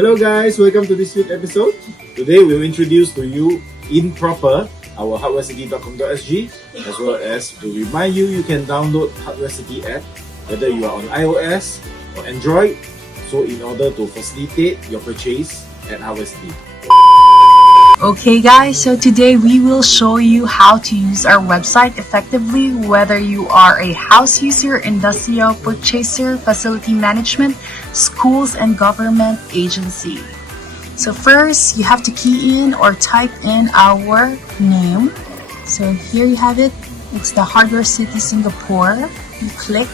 Hello guys, welcome to this week's episode. Today we'll introduce to you in proper our hardwarecity.com.sg, as well as to remind you can download Hardwarecity app whether you are on iOS or Android, so in order to facilitate your purchase at Hardwarecity. Okay guys, so today we will show you how to use our website effectively, whether you are a house user, industrial purchaser, facility management, schools and government agency. So first, you have to key in or type in our name. So here you have it. It's the Hardwarecity Singapore. You click.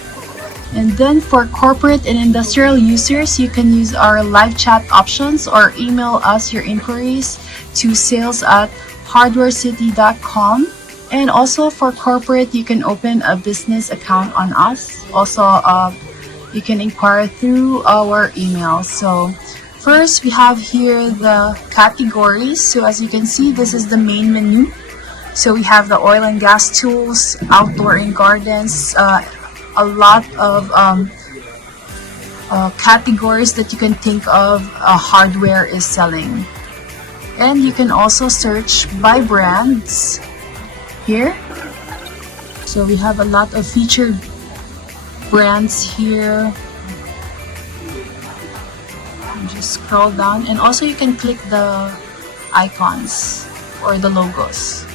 And then for corporate and industrial users, you can use our live chat options or email us your inquiries to sales@hardwarecity.com. And also for corporate, you can open a business account on us. Also, you can inquire through our email. So first, we have here the categories. So as you can see, this is the main menu. So we have the oil and gas tools, outdoor and gardens, a lot of categories that you can think of hardware is selling. And you can also search by brands here. So we have a lot of featured brands here. Just scroll down, and also you can click the icons or the logos.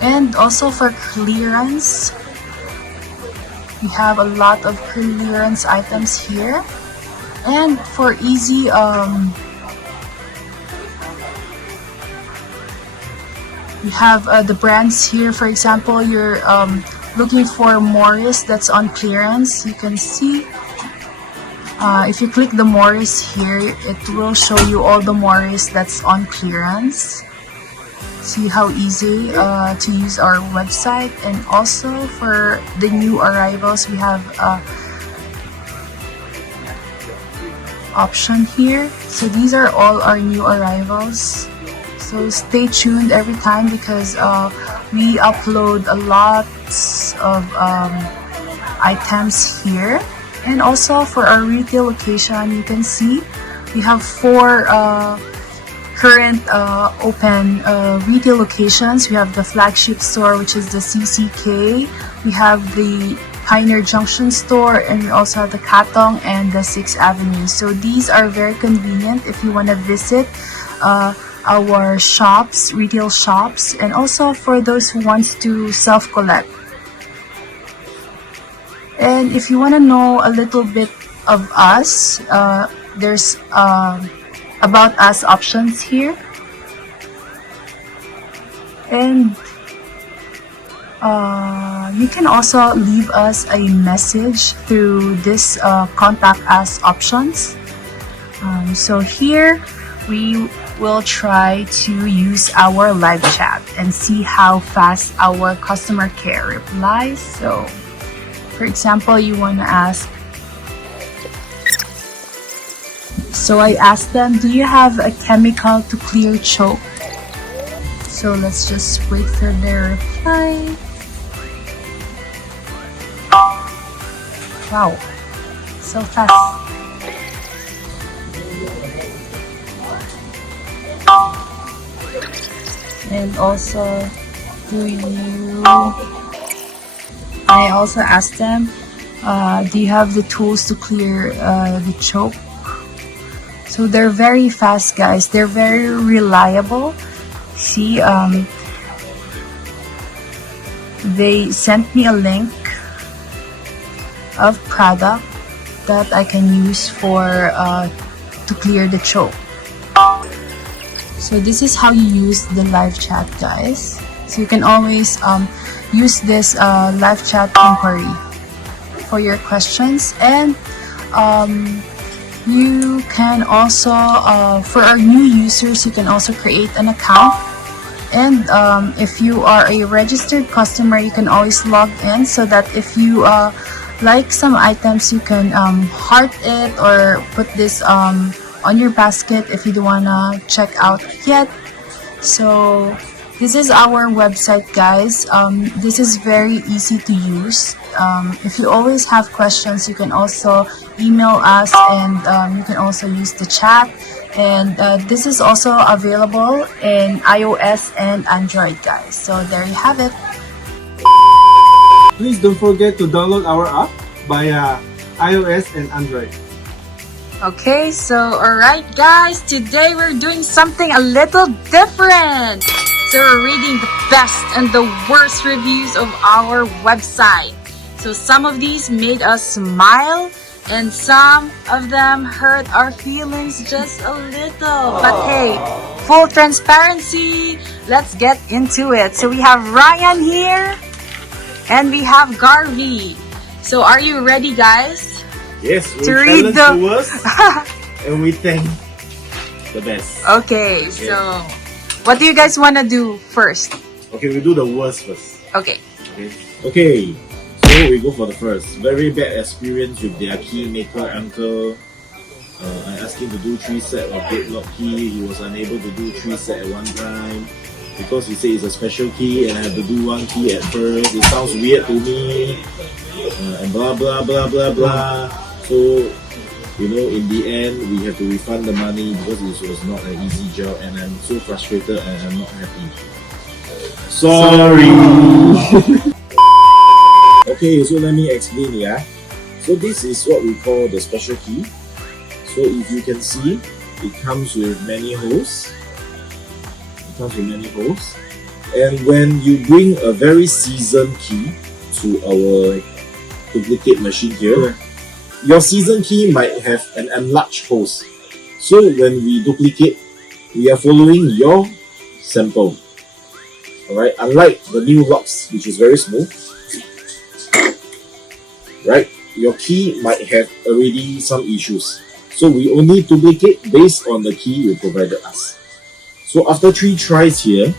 And also for clearance, we have a lot of clearance items here. And for easy you have the brands here. For example, you're looking for Morris that's on clearance. You can see if you click the Morris here, it will show you all the Morris that's on clearance. See how easy to use our website. And also for the new arrivals, we have option here. So these are all our new arrivals. So stay tuned every time because we upload a lot of items here. And also for our retail location, you can see we have 4 current open retail locations. We have the flagship store, which is the CCK. We have the Pioneer Junction store, and we also have the Katong and the 6th Avenue. So these are very convenient if you want to visit our shops, retail shops, and also for those who wants to self-collect. And if you want to know a little bit of us, there's about us options here. And you can also leave us a message through this contact us options. So here we will try to use our live chat and see how fast our customer care replies. So for example, you want to ask, so I asked them, do you have a chemical to clear choke? So let's just wait for their reply. Wow, so fast. And also, I also asked them, do you have the tools to clear the choke? So they're very fast, guys. They're very reliable. See, they sent me a link of product that I can use for to clear the choke. So this is how you use the live chat, guys. So you can always use this live chat inquiry for your questions. And you can also, for our new users, you can also create an account. And if you are a registered customer, you can always log in so that if you like some items, you can heart it or put this on your basket if you don't wanna check out yet. So this is our website, guys. This is very easy to use. if you always have questions, you can also email us, and you can also use the chat. And this is also available in iOS and Android, guys. So there you have it. Please don't forget to download our app via iOS and Android. Okay, so alright guys, today we're doing something a little different. So we're reading the best and the worst reviews of our website. So some of these made us smile, and some of them hurt our feelings just a little. But hey, full transparency, let's get into it. So we have Ryan here, and we have Garvie. So are you ready, guys? Yes, we To read challenge the- the worst and we thank the best. Okay, so what do you guys want to do first? Okay, we do the worst first. Okay. Okay, so we go for the first. Very bad experience with their key maker uncle. I asked him to do 3 sets of deadlock key. He was unable to do 3 sets at one time because he said it's a special key and I have to do 1 key at first. It sounds weird to me, and blah blah blah blah blah. So, you know, in the end, we have to refund the money because it was not an easy job, and I'm so frustrated and I'm not happy. Sorry. Okay, so let me explain, yeah. So this is what we call the special key. So if you can see, it comes with many holes. And when you bring a very seasoned key to our duplicate machine here, your season key might have an enlarged holes. So when we duplicate, we are following your sample. Alright, unlike the new locks, which is very smooth, right, your key might have already some issues. So we only duplicate based on the key you provided us. So after 3 tries here,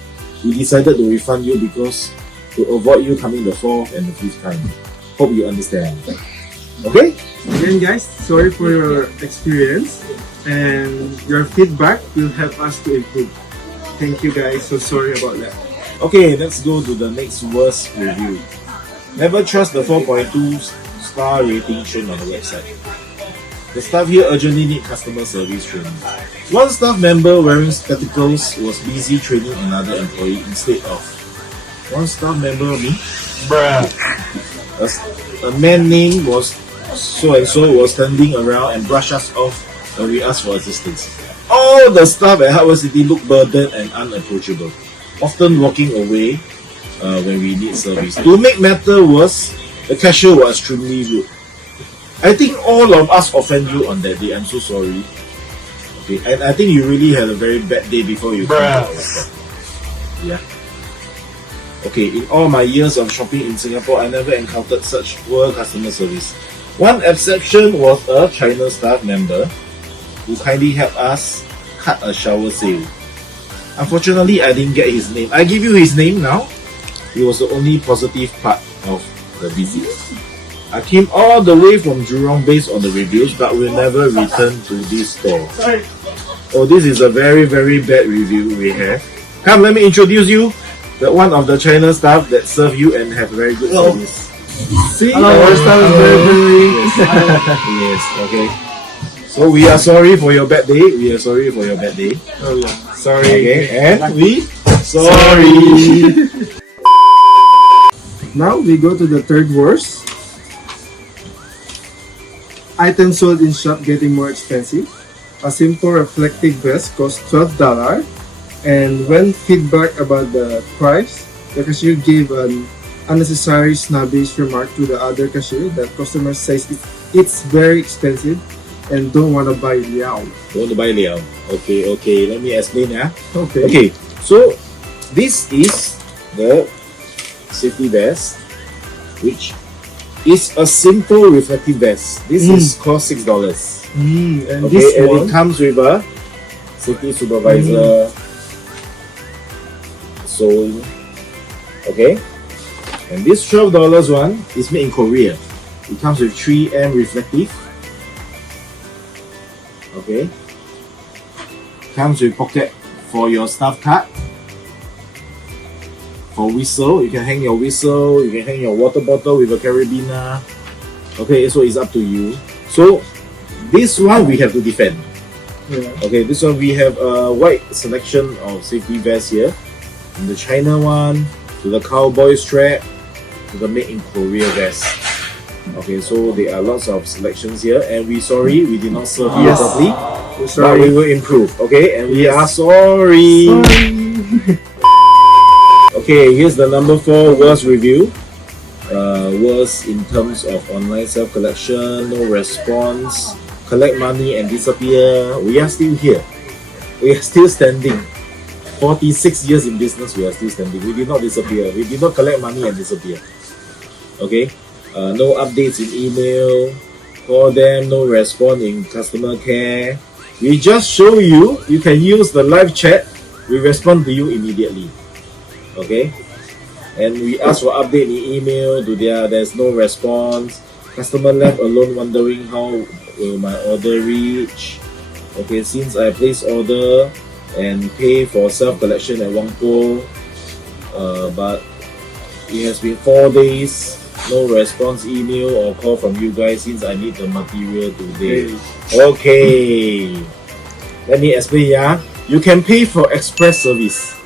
we decided to refund you because to avoid you coming the 4th and the 5th time. Hope you understand. Okay? Again guys, sorry for your experience, and your feedback will help us to improve. Thank you guys, so sorry about that. Okay, let's go to the next worst review. Never trust the 4.2 star rating shown on the website. The staff here urgently need customer service training. One staff member wearing spectacles was busy training another employee instead of one staff member, me, a man named was so and so was standing around and brushed us off when we asked for assistance. All the staff at Hardwarecity looked burdened and unapproachable, often walking away when we need service. To make matter worse, the cashier was extremely rude. I think all of us offend you on that day. I'm so sorry. Okay, and I think you really had a very bad day before you came to our restaurant. Yeah. Okay, in all my years of shopping in Singapore, I never encountered such poor customer service. One exception was a China staff member who kindly helped us cut a shower sale. Unfortunately, I didn't get his name. I give you his name now. He was the only positive part of the visit. I came all the way from Jurong based on the reviews, but will never return to this store. Oh, this is a very, very bad review we have. Come, let me introduce you. The one of the China staff that serve you and have very good service. See, Hello. our staff is very Yes, okay. So we are sorry for your bad day. We are sorry for your bad day. Oh yeah, sorry. Okay, and we sorry. Now we go to the third worst. Items sold in shop getting more expensive. A simple reflective vest costs $12, and when feedback about the price, the cashier gave an unnecessary snobbish remark to the other cashier that customer says it's very expensive and don't want to buy liao. Don't buy liao. Okay, let me explain. Okay. Okay, so this is the safety vest, which is a simple reflective vest. This is cost $6. And Okay, this and one, it comes with a safety supervisor sewing. Okay, and this $12 one is made in Korea. It comes with 3M reflective. Okay, comes with pocket for your staff card, for whistle. You can hang your whistle, you can hang your water bottle with a carabiner. Okay, so it's up to you. So this one we have to defend. Yeah. Okay, this one we have a wide selection of safety vests here. From the China one, to the cowboy strap, to the made in Korea vest. Okay, so there are lots of selections here, and we sorry we did not serve you Yes. properly, We're but sorry. we will improve. Okay, and we Yes. are sorry. Sorry. Okay, here's the number 4 worst review. Worst in terms of online self-collection, no response, collect money and disappear. We are still here. We are still standing. 46 years in business, we are still standing. We did not disappear. We did not collect money and disappear. Okay? No updates in email. Call them, no response in customer care. We just show you, you can use the live chat. We respond to you immediately. Okay? And we ask for update in email. There's no response. Customer left alone wondering how will my order reach. Okay, since I placed order and pay for self-collection at Wangpo, but it has been 4 days, no response email or call from you guys since I need the material today. Okay, let me explain. Yeah, you can pay for express service.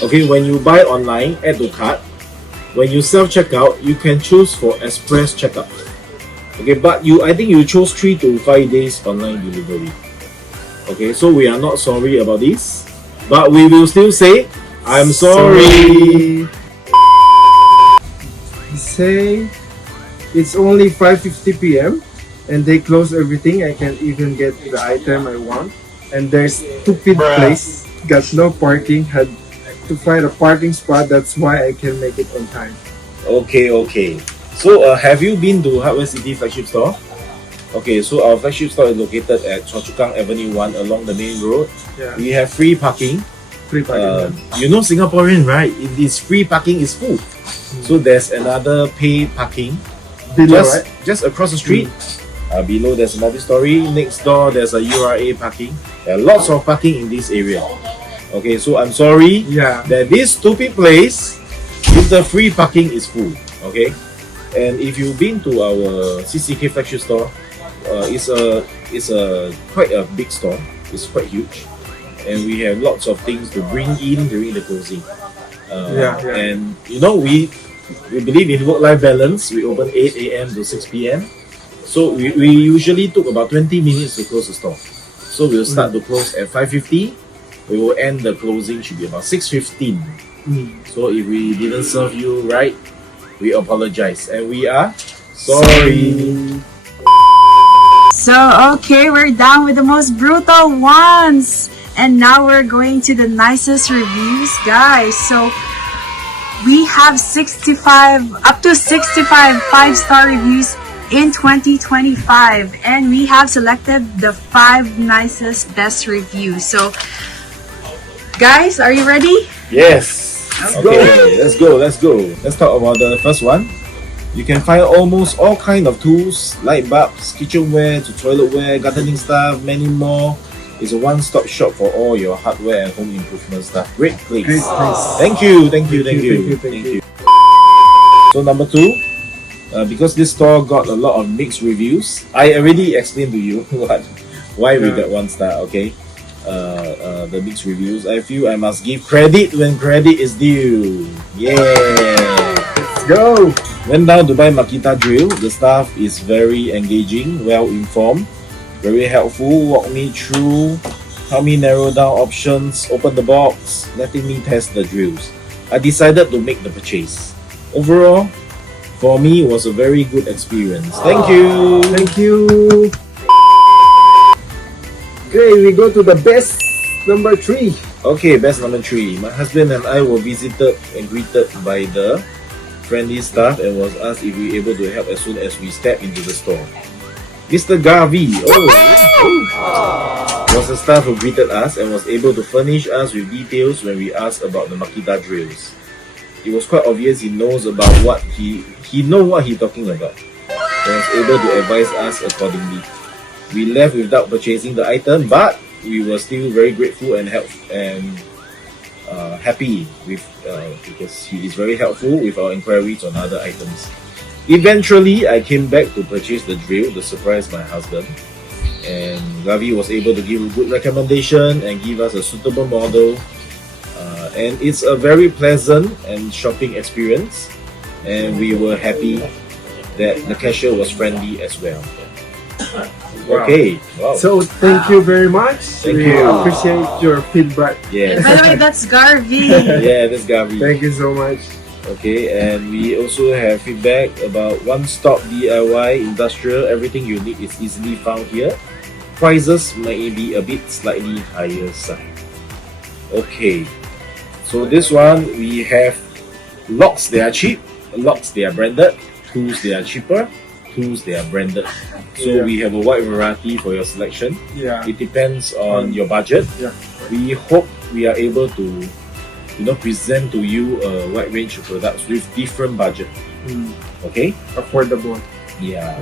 Okay, when you buy online, add to cart. When you self-checkout, you can choose for express checkout. Okay, but I think you chose 3 to 5 days online delivery. Okay, so we are not sorry about this, but we will still say, I'm sorry. Say it's only 5:50 p.m. and they close everything. I can't even get the item I want, and there's stupid place got no parking. Had to find a parking spot. That's why I can make it on time. Okay. So have you been to Hardwarecity flagship store? Okay, so our flagship store is located at Choa Chu Kang Avenue 1 along the main road. Yeah, We have free parking. free parking. You know Singaporean, right? If this free parking is full. So there's another pay parking Below, just, right? just across the street. Below there's a multi-story. Next door there's a URA parking. There are lots of parking in this area. Okay, so I'm sorry Yeah. that this stupid place with the free parking is full. Okay, and if you've been to our CCK flagship store, it's a quite a big store. It's quite huge, and we have lots of things to bring in during the closing. Yeah. And you know we believe in work-life balance. We open 8 a.m. to 6 p.m. So we usually took about 20 minutes to close the store. So we'll start to close at 5:50. We will end the closing should be about 6:15. So if we didn't serve you right, we apologize and we are sorry. So, okay, we're done with the most brutal ones. And now we're going to the nicest reviews, guys. So, we have up to 65 5-star reviews in 2025. And we have selected the 5 nicest best reviews. So, guys, are you ready? Yes. Okay. Let's go. Let's talk about the first one. You can find almost all kind of tools, light bulbs, kitchenware to toiletware, gardening stuff, many more. It's a one-stop shop for all your hardware and home improvement stuff. Great place. Great place. Thank you. Thank you. So number 2, because this store got a lot of mixed reviews, I already explained to you why we got 1 star. Okay. The mixed reviews. I feel I must give credit when credit is due. Yeah. Let's go. Went down to buy Makita drill. The staff is very engaging, well informed, very helpful. Walk me through, help me narrow down options, open the box, letting me test the drills. I decided to make the purchase. Overall, for me, it was a very good experience. Thank you. Thank you. Okay, we go to the best number 3. Okay, best number 3. My husband and I were visited and greeted by the friendly staff and was asked if we were able to help as soon as we stepped into the store. Mr. Garvie was the staff who greeted us and was able to furnish us with details when we asked about the Makita drills. It was quite obvious he knows about what he talking about and was able to advise us accordingly. We left without purchasing the item, but we were still very grateful and happy with because he is very helpful with our inquiries on other items. Eventually, I came back to purchase the drill to surprise my husband, and Garvie was able to give a good recommendation and give us a suitable model. And it's a very pleasant and shopping experience, and we were happy that the cashier was friendly as well. Wow. Okay, wow. So thank you very much. Thank we you. appreciate your feedback. Yes. By the way, that's Garvie. Yeah, that's Garvie. Thank you so much. Okay, and we also have feedback about one-stop DIY industrial. Everything you need is easily found here. Prices may be a bit slightly higher side. Okay, so this one we have locks. They are cheap. Locks they are branded. Tools they are cheaper. Tools they are branded. So Yeah. we have a wide variety for your selection. Yeah. It depends on your budget. Yeah. We hope we are able to, present to you a wide range of products with different budget. Okay? Affordable. Yeah.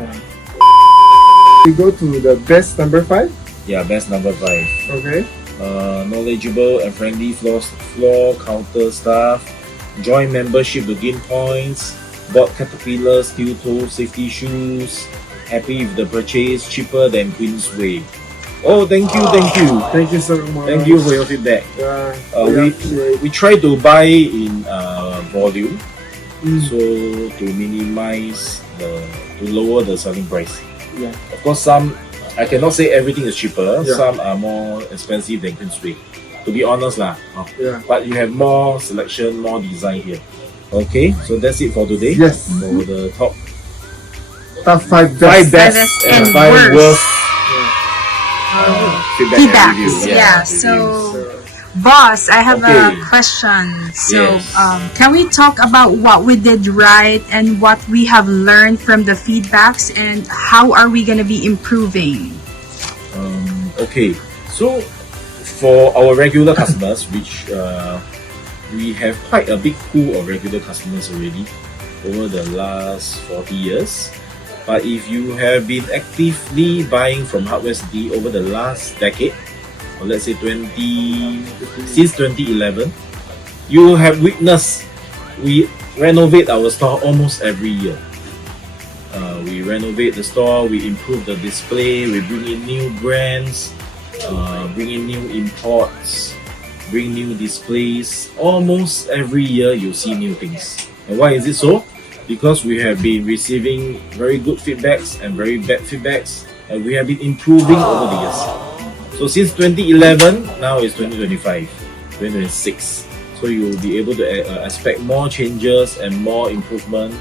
We go to the best number 5. Yeah, best number 5. Okay. Knowledgeable and friendly floor counter staff. Join membership to gain points. Bought Caterpillar steel toe safety shoes. Happy with the purchase, cheaper than Queensway. Oh, thank you. Thank you so much. Thank you for your feedback. Yeah. We try to buy in volume, Mm. so to minimize to lower the selling price. Yeah. Of course, some I cannot say everything is cheaper. Yeah. Some are more expensive than Queensway. To be honest lah. Yeah. But you have more selection, more design here. Okay, so that's it for today. Yes. For the top Top 5 5 best. best and and 5 worst. worst feedback and Feedbacks, reviews. yeah, reviews. so boss, I have a Okay. question. So, Yes. can we talk about what we did right and what we have learned from the feedbacks, and how are we going to be improving? Okay, so for our regular customers, which we have quite a big pool of regular customers already over the last 40 years. But if you have been actively buying from Hardwarecity over the last decade, or let's say since 2011, you have witnessed we renovate our store almost every year. We renovate the store, we improve the display, we bring in new brands, bring in new imports, bring new displays. Almost every year you see new things. And why is it so? Because we have been receiving very good feedbacks and very bad feedbacks, and we have been improving over the years. So since 2011, now it's 2025, 2026. So you will be able to expect more changes and more improvement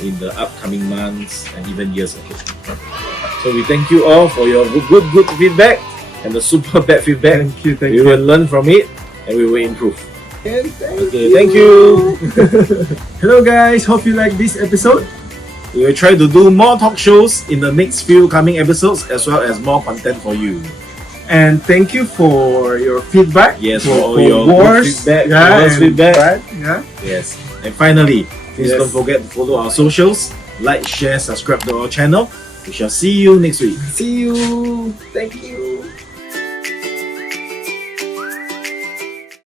in the upcoming months and even years ahead. So we thank you all for your good feedback and the super bad feedback. Thank We you. will learn from it and we will improve. And Okay, thank you. Hello guys, hope you like this episode. We will try to do more talk shows in the next few coming episodes, as well as more content for you. And thank you for your feedback. Yes, for all your good worst, feedback, yeah, worst and feedback. bad, yeah. Yes. And finally, please Yes. don't forget to follow our socials, like, share, subscribe to our channel. We shall see you next week. See you. Thank you.